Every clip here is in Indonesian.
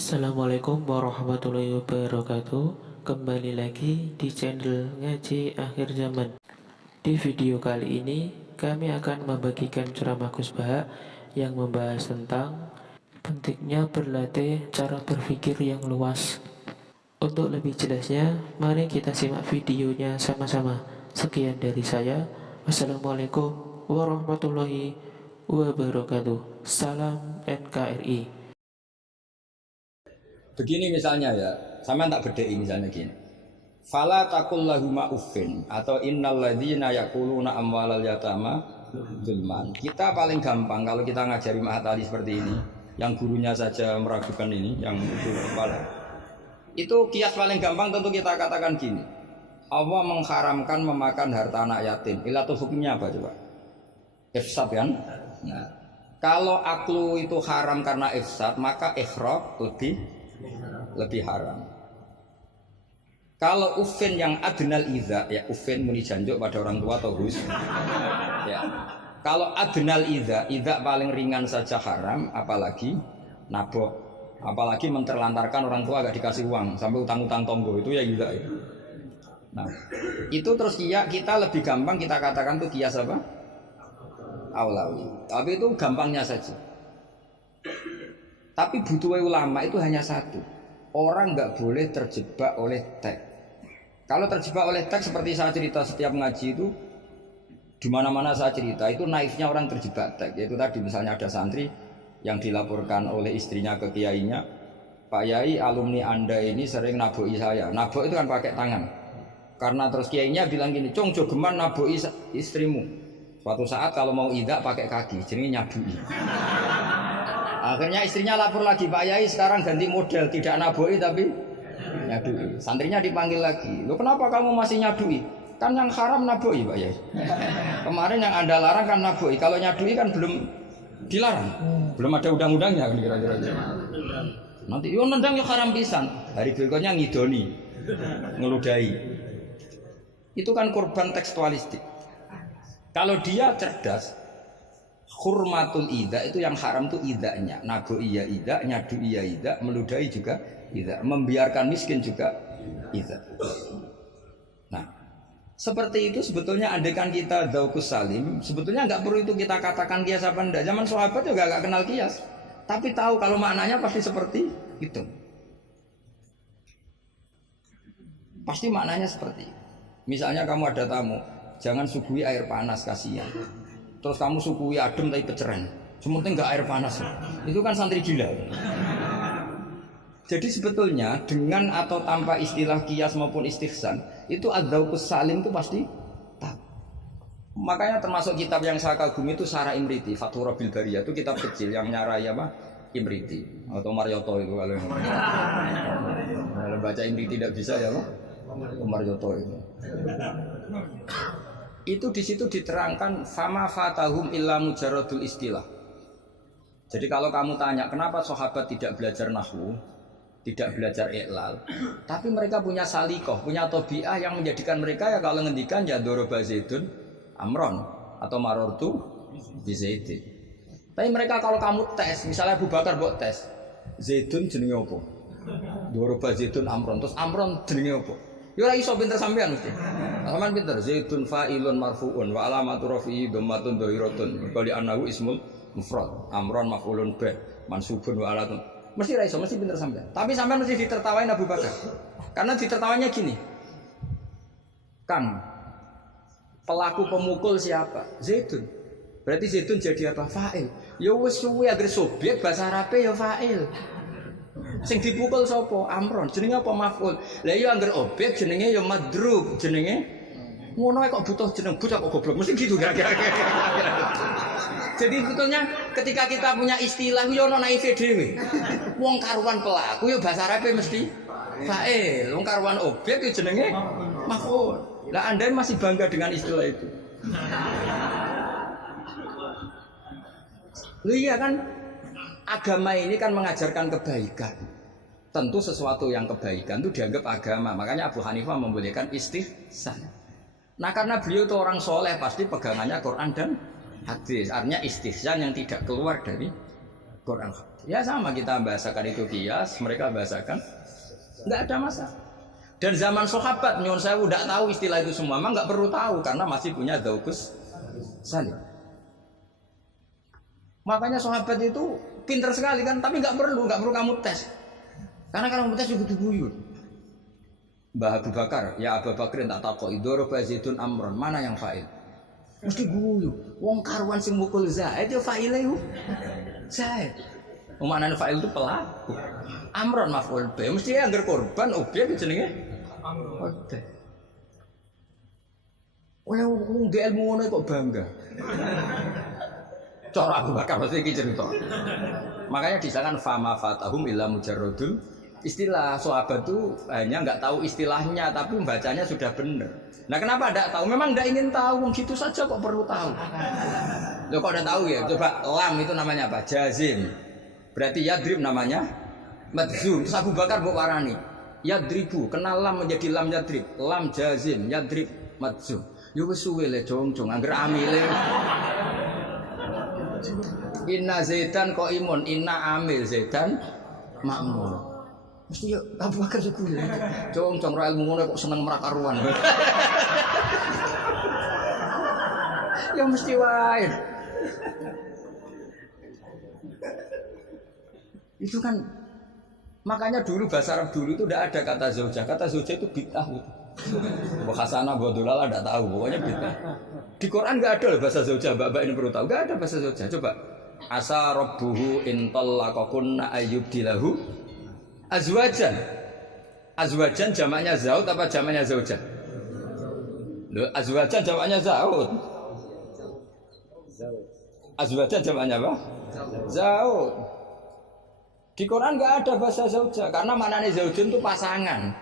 Assalamualaikum warahmatullahi wabarakatuh. Kembali lagi di channel Ngaji Akhir Zaman. Di video kali ini kami akan membagikan ceramah Gus Baha yang membahas tentang pentingnya berlatih cara berpikir yang luas. Untuk lebih jelasnya, mari kita simak videonya sama-sama. Sekian dari saya. Wassalamualaikum warahmatullahi wabarakatuh. Salam NKRI. Begini misalnya ya, sama tak bedai misalnya gini. Fala takul lahuma uffin atau innal ladzina yaquluna amwalal yatama zulman. Kita paling gampang kalau kita ngajari Mahat Ali seperti ini, yang gurunya saja meragukan ini, yang itu kepala. Itu kias paling gampang tentu kita katakan gini. Allah mengharamkan memakan harta anak yatim. Ilatul hukumnya apa coba? Ifsad kan? Nah, kalau aklu itu haram karena ifsad, maka ikhraq lebih haram. Kalau ufin yang adnal idza, ya ufin muni janjuk pada orang tua atau hus. Ya. Kalau adnal idza paling ringan saja haram, apalagi nabok, apalagi menterlantarkan orang tua agak dikasih uang sampai utang-utang tonggo itu ya idza itu. Nah, itu terus kita lebih gampang kita katakan tuh kias apa? Aulawi. Tapi itu gampangnya saja. Tapi butuh ulama itu hanya satu. Orang nggak boleh terjebak oleh teks. Kalau terjebak oleh teks seperti saya cerita setiap ngaji itu, di mana-mana saya cerita itu naifnya orang terjebak teks. Yaitu tadi misalnya ada santri yang dilaporkan oleh istrinya ke kiainya, Pak Yai alumni Anda ini sering naboi saya. Nabok itu kan pakai tangan. Karena terus kiainya bilang gini, "Cong jogeman naboi istrimu." Suatu saat kalau mau idak pakai kaki, jadi nyabui. Akhirnya istrinya lapor lagi, "Pak Yai sekarang ganti model, tidak naboi tapi nyadui." Santrinya dipanggil lagi, "Loh kenapa kamu masih nyadui? Kan yang haram naboi Pak Yai. Kemarin yang Anda larang kan naboi, kalau nyadui kan belum dilarang. Belum ada undang-undangnya kira-kira. Nanti yo nendang yo haram pisan." Hari berikutnya ngidoni, ngeludahi. Itu kan korban tekstualistik. Kalau dia cerdas, hurmatul idza itu yang haram tuh idzanya. Nago iya idza, nyadu iya idza, meludahi juga idza, membiarkan miskin juga idza. Nah, seperti itu sebetulnya andaikan kita dzauqus salim, sebetulnya nggak perlu itu kita katakan kias apa enggak. Zaman sahabat juga nggak kenal kias, tapi tahu kalau maknanya pasti seperti itu. Pasti maknanya seperti itu. Misalnya kamu ada tamu, jangan suguhi air panas, kasihan. Terus kamu suguhi adem tapi peceren, sementing nggak air panas. Itu kan santri gila. Jadi sebetulnya dengan atau tanpa istilah kias maupun istihsan, itu adzauqus salim itu pasti tak. Makanya termasuk kitab yang saya kagumi itu Syarah Imriti, Fathur Rabbil Bariyah, itu kitab kecil yang nyarai apa? Imriti atau Marioto itu kalau baca Imriti tidak bisa ya Pak. Marioto itu di situ diterangkan fama fatahum illa mujarradul istilah. Jadi kalau kamu tanya kenapa sahabat tidak belajar nahwu, tidak belajar i'lal, tapi mereka punya salikoh, punya tobiah yang menjadikan mereka ya kalau ngendikan ya doroba zaidun amron atau marortu bi zaidin. Tapi mereka kalau kamu tes, misalnya Abu Bakar buat tes, zaidun jenenge apa? Doroba zaidun amron, terus amron jenenge apa? Ya ora iso pinter sampean mesti. Sampean pinter zaitun fa'ilun marfu'un wa alamatu rafi'i dhammatun dhahiratun. Qali annahu ismul mufrad. Amron maf'ulun bih mansubun wa alatun. Mesti ra iso, mesti pinter sampean. Tapi sampean mesti ditertawain Abu Bakar. Karena ditertawanya gini. Kang, pelaku pemukul siapa? Zaitun. Berarti zaitun jadi apa? Fa'il. Ya wis suwe agar subjek bahasa Arabe ya fa'il. Sing dipukul sapa? Amron. Jenenge apa maf'ul? Lah iya angger objek jenenge ya madrub, jenenge ngono kok butuh jeneng bocah kok goblok. Mesti gitu kira-kira. Jadi sebetulnya ketika kita punya istilah yo ono naife dhewe. Wong karuan pelaku yo bahasa Arabe mesti fa'il. Wong karuan objek yo jenenge maf'ul. Lah Anda masih bangga dengan istilah itu. Loh iya kan? Agama ini kan mengajarkan kebaikan. Tentu sesuatu yang kebaikan itu dianggap agama. Makanya Abu Hanifah membolehkan istihsan. Nah karena beliau itu orang soleh, pasti pegangannya Quran dan hadis. Artinya istihsan yang tidak keluar dari Quran. Ya sama kita bahasakan itu kias, mereka bahasakan nggak ada masalah. Dan zaman sahabat nyuwun sewu nggak tahu istilah itu semua, memang nggak perlu tahu karena masih punya dzauqus salim. Makanya sahabat itu pinter sekali kan, tapi nggak perlu kamu tes. Karena kalau kamu tes juga diguyur. Mbah Abu Bakar, ya Abu Bakar tak takok idoro Zaidun Amron, mana yang fa'il? Mesti guyu. Wong karuan sing mukul Zaid ya fa'ile yo. Zaid. Maknane fa'il itu pelaku. Amron maf'ul bi. Mesti anggar korban objek jenenge Amron. Oleh wong di ilmu ngono kok bangga. Cara Abu Bakar mesti iki cerita. Makanya disangkan fama fatahum illa mujarradul istilah. Sahabat itu hanya nggak tahu istilahnya tapi membacanya sudah benar. Nah kenapa tidak tahu? Memang tidak ingin tahu, gitu saja kok perlu tahu. Loh kok udah tahu ya? Coba lam itu namanya apa? Jazim. Berarti yadrib namanya madzum. Terus Abu Bakar mbok warani yadribu, kenal lam menjadi lam yadrib. Lam jazim, yadrib madzum. Yo wis suwe le jong-jong anggere amile. Inna Zaidan qaimun, inna amil Zaidan makmur. Mesti yo Abu Bakar juga ya. Cong ra ilmu ngono kok seneng merakaruan. Ya mesti wae. Itu kan makanya dulu bahasa Arab dulu itu tidak ada kata zaujah. Kata zaujah itu bid'ah gitu. Mbok Hasanah mbok Dolala enggak tahu, pokoknya bid'ah. Di Quran enggak ada bahasa zaujah, Mbak ini perlu tahu. Enggak ada bahasa zaujah. Coba. Asa rabbuhu in talaqakunna ayyubdilahu azwajan. Azwajan jamaknya zaud apa jamaknya zaujah? Loh, azwajan jamaknya zaud. Azwajan jamaknya apa? Zaud. Di Quran enggak ada bahasa zaujah karena maknanya zaujun itu pasangan.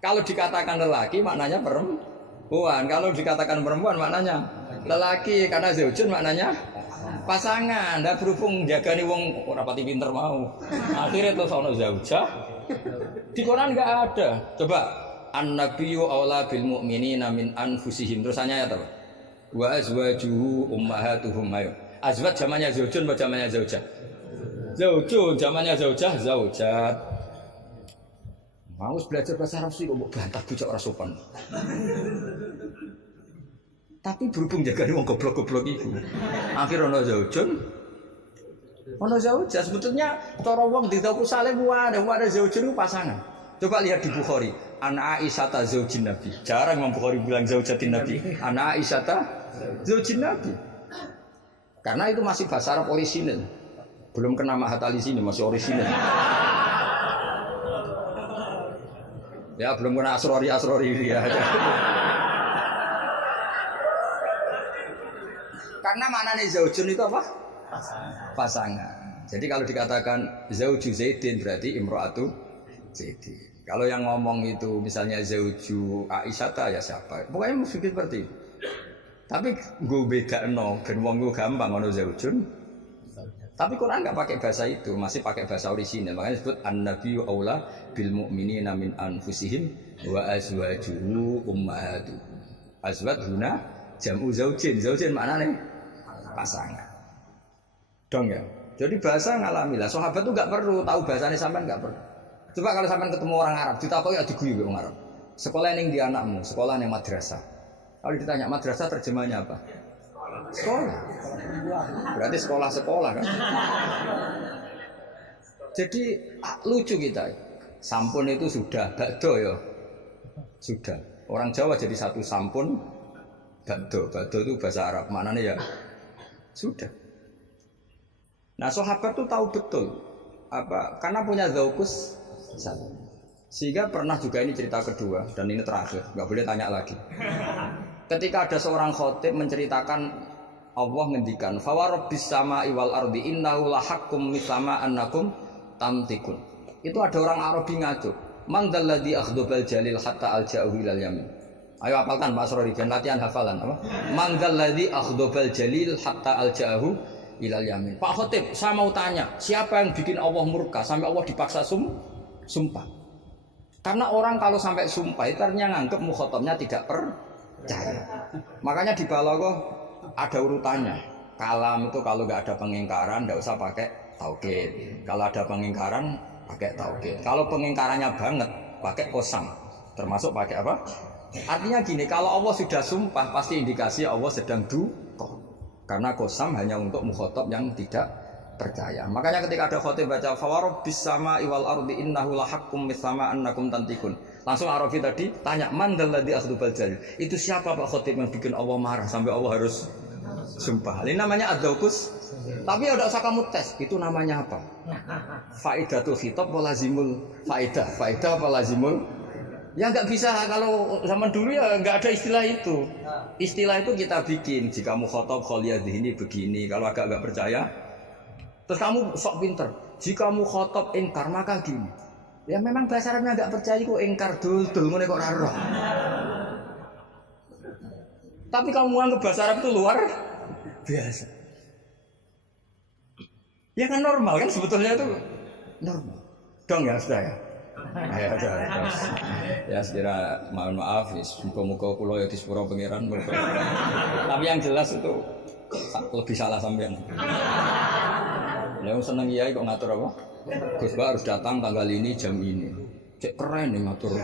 Kalau dikatakan lelaki maknanya perempuan. Kalau dikatakan perempuan maknanya lelaki karena zaujun maknanya pasangan. Ndak berhubung jagani wong ora pati pinter mau. Akhirnya terus ono zaujah. Di Quran enggak ada. Coba an-nabiyyu aula bil mu'minina min anfusihim. Terusannya ya apa? Wa azwajuhu ummahatuhum. Ayo. Azwaj zamannya zaujun apa zamannya zaujah? Zaujun zamannya zaujah, zaujat. Mau belajar bahasa Arab sih kok mbok bantah bocah ora sopan. Tapi berhubung jaga wong goblok-goblok iku. Akhir ono zaujun. Ono zaujah sebetulnya cara wong ditaku saleh wae ada zaujun itu pasangan. Coba lihat di Bukhari, Ana Aisyah zaujin Nabi. Jarang Imam Bukhari bilang zaujatin Nabi. Ana Aisyah zaujin Nabi. Karena itu masih bahasa Arab orisinal. Belum kena mahat ali sini masih orisinal. Ya belum kena asrori ya. Karena maknanya zaujun itu apa? Pasangan. Jadi kalau dikatakan zauju Zaidin berarti imro'atu Zaidin. Kalau yang ngomong itu misalnya zauju Aisyah ya siapa? Pokoknya mesti seperti itu. Tapi gue beda ben wong gue gampang ono zaujun. Tapi Quran nggak pakai bahasa itu, masih pakai bahasa orisinal. Makanya disebut an-nabiyyu aula bil mu'minina min anfusihim wa azwajuhu ummahatuhum. Azwaj huna jam'u zaujin. Zaujin maknanya pasangan. Dong ya. Jadi bahasa ngalami lah. Sahabat tuh nggak perlu tahu bahasanya sampean nggak perlu. Coba kalau sampean ketemu orang Arab, ditakoki ya diguyu orang Arab. Sekolah yang di anakmu, sekolah yang madrasah. Kalau ditanya madrasah terjemahnya apa? Sekolah. Berarti sekolah-sekolah kan. Jadi lucu kita. Sampun itu sudah, bakdo ya. Sudah. Orang Jawa jadi satu sampun, bakdo. Bakdo itu bahasa Arab. Maknanya ya sudah. Nah, sahabat itu tahu betul apa? Karena punya dzauqus salim. Sehingga pernah juga ini cerita kedua dan ini terakhir, nggak boleh tanya lagi. Ketika ada seorang khatib menceritakan Allah ngendikan fawarabbis sama'i wal ardi innahu lahaqqum misama annakum tamtikun. Itu ada orang Arabi ngaco. Man dzalladzi akhdhabal jalil hatta alja'u ilal yamin. Ayo hafalkan Pak Asrori ben latihan hafalan apa? Man dzalladzi akhdhabal jalil hatta alja'u ilal yamin. Pak Khatib, saya mau tanya, siapa yang bikin Allah murka sampai Allah dipaksa sumpah? Karena orang kalau sampai sumpah itu artinya nganggep mukhatabnya tidak percaya. Makanya di balaghah ada urutannya. Kalam itu kalau nggak ada pengingkaran, nggak usah pakai taukid. Kalau ada pengingkaran pakai taukid. Kalau pengingkarannya banget pakai kosam. Termasuk pakai apa? Artinya gini, kalau Allah sudah sumpah pasti indikasi Allah sedang duka. Karena kosam hanya untuk mukhatab yang tidak percaya. Makanya ketika ada khotib baca fawarabbis sama'i wal ardi innahu lahaqqum mitsama annakum tantikun. Langsung Arafi tadi tanya man dalladzi akhdubal jalil. Itu siapa Pak khotib yang bikin Allah marah sampai Allah harus sumpah. Ini namanya adzauqus. Tapi enggak usah kamu tes, itu namanya apa? Faidatul khitab wa lazimul faidah. Faidah apa lazimul? Ya nggak bisa, kalau zaman dulu ya nggak ada istilah itu. Istilah itu kita bikin. Jika mukhatab kholiyadhi ini begini, kalau agak nggak percaya, terus kamu sok pinter. Jika mukhatab ingkar maka gini. Ya memang bahasa Arabnya nggak percaya kok ingkar dul ngene kok raro. Tapi kamu anggap bahasa Arab itu luar biasa. Ya kan normal kan sebetulnya itu normal. Dong ya sudah ya. Ya sekira mohon maaf, muka-muka pulau ya di sepuro pangeran. Tapi yang jelas itu lebih salah sampean. Yang seneng kiai kok ngatur apa? Gus Bah harus datang tanggal ini jam ini. Cek keren nih ngatur.